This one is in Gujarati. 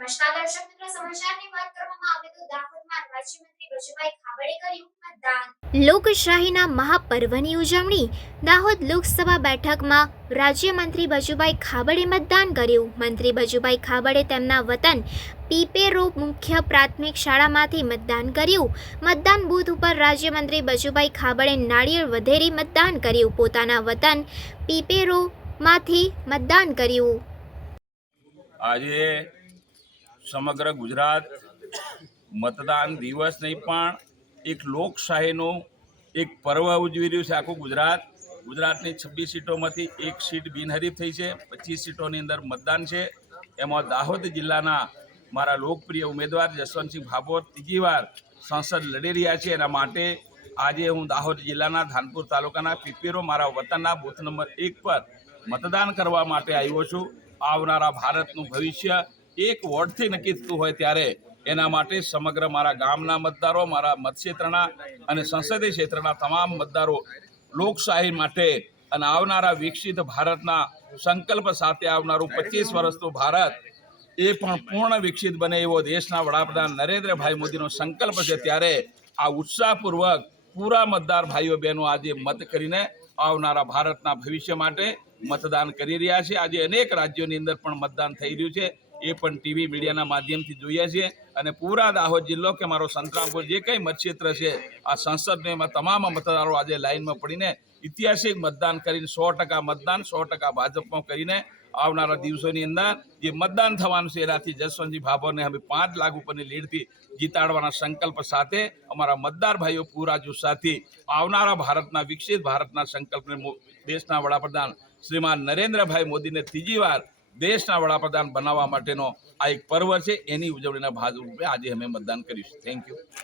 નમસ્કાર દર્શક મિત્રો સમાચારની વાત કરવામાં આવે તો દાહોદમાં રાજ્યમંત્રી બચુભાઈ ખાબડે કર્યું મતદાન લોકશાહીના મહાપર્વની ઉજવણી દાહોદ લોકસભા બેઠકમાં રાજ્યમંત્રી બચુભાઈ ખાબડે મતદાન કર્યું. મંત્રી બચુભાઈ ખાબડે તેમના વતન પીપેરો મુખ્ય પ્રાથમિક શાળામાંથી મતદાન કર્યું. મતદાન બૂથ ઉપર રાજ્યમંત્રી બચુભાઈ ખાબડે નાળિયેર વધેરી મતદાન કર્યું. પોતાના વતન પીપેરોમાંથી મતદાન કર્યું. આજે સમગ્ર ગુજરાત મતદાન દિવસ નહીં, પણ એક લોકશાહીનો એક પર્વ ઉજવી રહ્યું છે આખું ગુજરાત. ગુજરાતની છવ્વીસ સીટોમાંથી એક સીટ બિનહરીફ થઈ છે, પચીસ સીટોની અંદર મતદાન છે. એમાં દાહોદ જિલ્લાના મારા લોકપ્રિય ઉમેદવાર જસવંતસિંહ ભાભોર ત્રીજી વાર સંસદ લડી રહ્યા છે. એના માટે આજે હું દાહોદ જિલ્લાના ધાનપુર તાલુકાના પીપીરો મારા વતનના બૂથ નંબર એક પર મતદાન કરવા માટે આવ્યો છું. આવનારા ભારતનું ભવિષ્ય એક વોર્ડથી નક્કી થતું હોય ત્યારે એના માટે સમગ્ર મારા ગામના મતદારો, મારા મતક્ષેત્રના અને સંસદીય ક્ષેત્રના તમામ મતદારો લોકશાહી માટે અને આવનારા વિકસિત ભારતના સંકલ્પ સાથે આવનારું પચીસ વર્ષનું ભારત એ પણ પૂર્ણ વિકસિત બને એવો દેશના વડાપ્રધાન નરેન્દ્રભાઈ મોદીનો સંકલ્પ છે ત્યારે આ ઉત્સાહપૂર્વક પૂરા મતદાર ભાઈઓ બહેનો આજે મત કરીને આવનારા ભારતના ભવિષ્ય માટે મતદાન કરી રહ્યા છે. આજે અનેક રાજ્યોની અંદર પણ મતદાન થઈ રહ્યું છે. એ પણ ટીવી મીડિયાના માધ્યમથી જોઈએ છીએ. અને પૂરા દાહોદ જિલ્લો કે મારો સંતરામપુર જે કંઈ મતક્ષેત્ર છે, આ સંસદને એમાં તમામ મતદારો આજે લાઇનમાં પડીને ઐતિહાસિક મતદાન કરીને સો ટકા મતદાન, સો ટકા ભાજપમાં કરીને આવનારા દિવસોની અંદર જે મતદાન થવાનું છે એનાથી જસવંતજી ભાભોરને હવે પાંચ લાખ ઉપરની લીડથી જીતાડવાના સંકલ્પ સાથે અમારા મતદાર ભાઈઓ પૂરા જુસ્સાથી આવનારા ભારતના, વિકસિત ભારતના સંકલ્પને દેશના વડાપ્રધાન શ્રીમાન નરેન્દ્રભાઈ મોદીને ત્રીજી વાર દેશના વડાપ્રધાન બનાવવા માટેનો આ એક પર્વ છે, એની ઉજવણીના ભાગરૂપે આજે અમે મતદાન કરીશું. Thank you